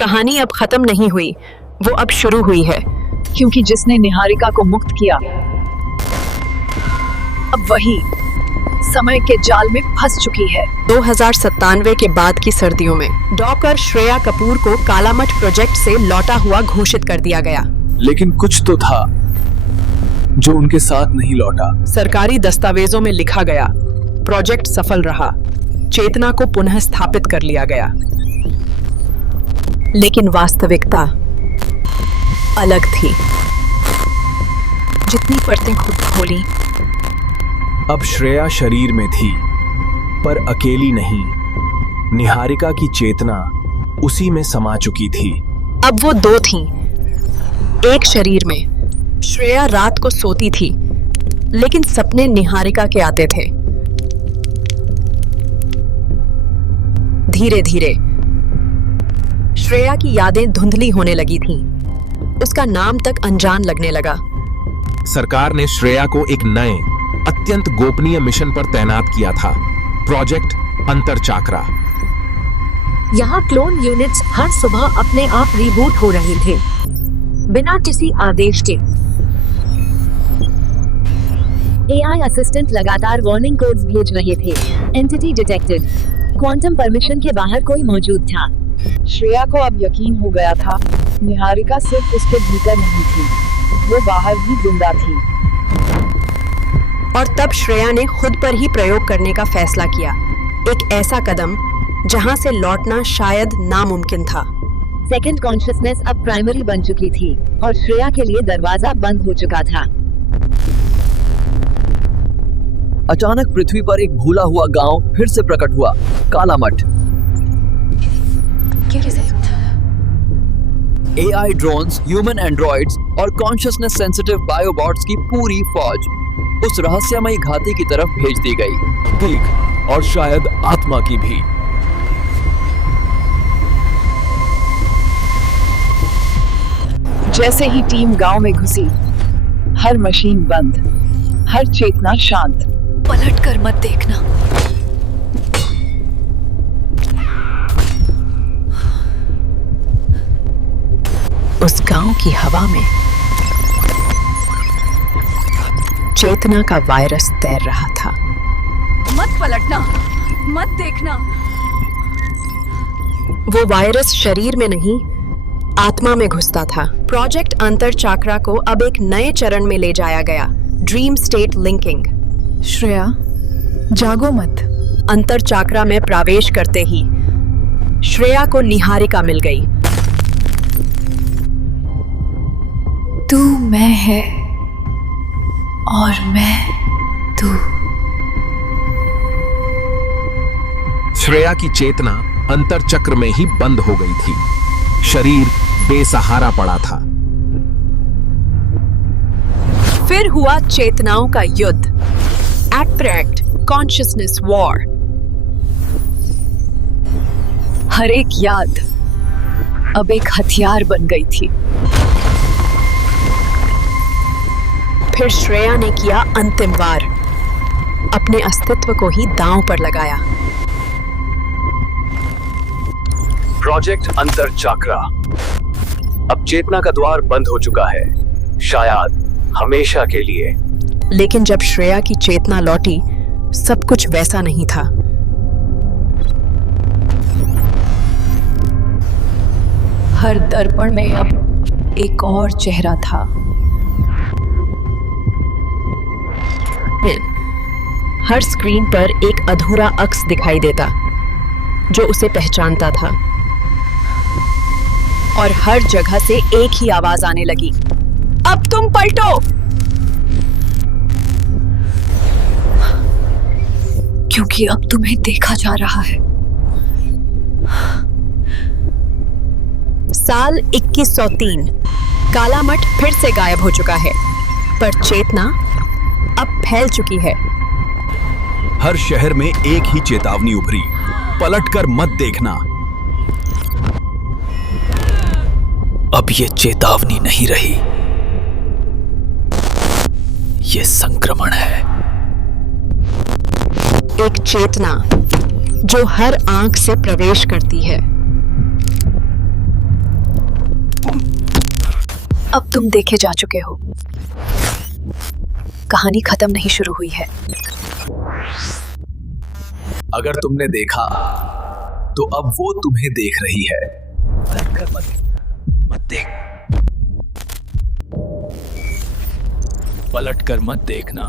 कहानी अब खत्म नहीं हुई, वो अब शुरू हुई है। क्योंकि जिसने निहारिका को मुक्त किया अब वही समय के जाल में फंस चुकी है। 2097 के बाद की सर्दियों में डॉक्टर श्रेया कपूर को कालामठ प्रोजेक्ट से लौटा हुआ घोषित कर दिया गया। लेकिन कुछ तो था जो उनके साथ नहीं लौटा। सरकारी दस्तावेजों में लिखा गया, प्रोजेक्ट सफल रहा, चेतना को पुनः स्थापित कर लिया गया। लेकिन वास्तविकता अलग थी। जितनी परतें खुद खोली, अब श्रेया शरीर में थी, पर अकेली नहीं। निहारिका की चेतना उसी में समा चुकी थी। अब वो दो थीं। एक शरीर में श्रेया रात को सोती थी, लेकिन सपने निहारिका के आते थे। धीरे धीरे श्रेया की यादें धुंधली होने लगी थीं। उसका नाम तक अनजान लगने लगा। सरकार ने श्रेया को एक नए अत्यंत गोपनीय मिशन पर तैनात किया था, प्रोजेक्ट अंतरचाक्रा। यहाँ क्लोन यूनिट्स हर सुबह अपने आप रिबूट हो रहे थे, बिना किसी आदेश के। एआई असिस्टेंट लगातार वार्निंग कोड्स भेज रहे थे। Entity detected. क्वांटम परमिशन के बाहर कोई मौजूद था। श्रेया को अब यकीन हो गया था, निहारिका सिर्फ उसके भीतर नहीं थी, वो बाहर भी जिंदा थी। और तब श्रेया ने खुद पर ही प्रयोग करने का फैसला किया। एक ऐसा कदम जहां से लौटना शायद नामुमकिन था। सेकंड कॉन्शियसनेस अब प्राइमरी बन चुकी थी और श्रेया के लिए दरवाजा बंद हो चुका था। अचानक पृथ्वी पर एक भूला हुआ गांव फिर से प्रकट हुआ, कालामठ। एआई ड्रोन्स, ह्यूमन एंड्रॉइड्स और कॉन्शियसनेस सेंसिटिव बायोबॉट्स की पूरी फौज उस रहस्यमयी घाटी की तरफ भेज दी गई। ठीक, और शायद आत्मा की भी। जैसे ही टीम गांव में घुसी, हर मशीन बंद, हर चेतना शांत। पलट कर मत देखना। उस गांव की हवा में चेतना का वायरस तैर रहा था। मत पलटना, मत देखना। वो वायरस शरीर में नहीं, आत्मा में घुसता था। प्रोजेक्ट अंतरचाक्रा को अब एक नए चरण में ले जाया गया, ड्रीम स्टेट लिंकिंग। श्रेया, जागो मत। अंतरचाक्रा में प्रवेश करते ही श्रेया को निहारिका मिल गई। तू मैं है और मैं तू। श्रेया की चेतना अंतरचक्र में ही बंद हो गई थी। शरीर बेसहारा पड़ा था। फिर हुआ चेतनाओं का युद्ध, एब्स्ट्रैक्ट कॉन्शियसनेस वॉर। हर एक याद अब एक हथियार बन गई थी। फिर श्रेया ने किया अंतिम वार, अपने अस्तित्व को ही दांव पर लगाया। प्रोजेक्ट अंतरचाक्रा। अब चेतना का द्वार बंद हो चुका है, शायद हमेशा के लिए। लेकिन जब श्रेया की चेतना लौटी, सब कुछ वैसा नहीं था। हर दर्पण में अब एक और चेहरा था। हर स्क्रीन पर एक अधूरा अक्स दिखाई देता जो उसे पहचानता था। और हर जगह से एक ही आवाज आने लगी, अब तुम पलटो। क्योंकि अब तुम्हें देखा जा रहा है। साल 2103, कालामठ फिर से गायब हो चुका है, पर चेतना अब फैल चुकी है। हर शहर में एक ही चेतावनी उभरी, पलटकर मत देखना। अब ये चेतावनी नहीं रही, ये संक्रमण है। एक चेतना जो हर आंख से प्रवेश करती है, अब तुम देखे जा चुके हो। कहानी खत्म नहीं शुरू हुई है। अगर तुमने देखा तो अब वो तुम्हें देख रही है। मत देख, पलट कर मत देखना।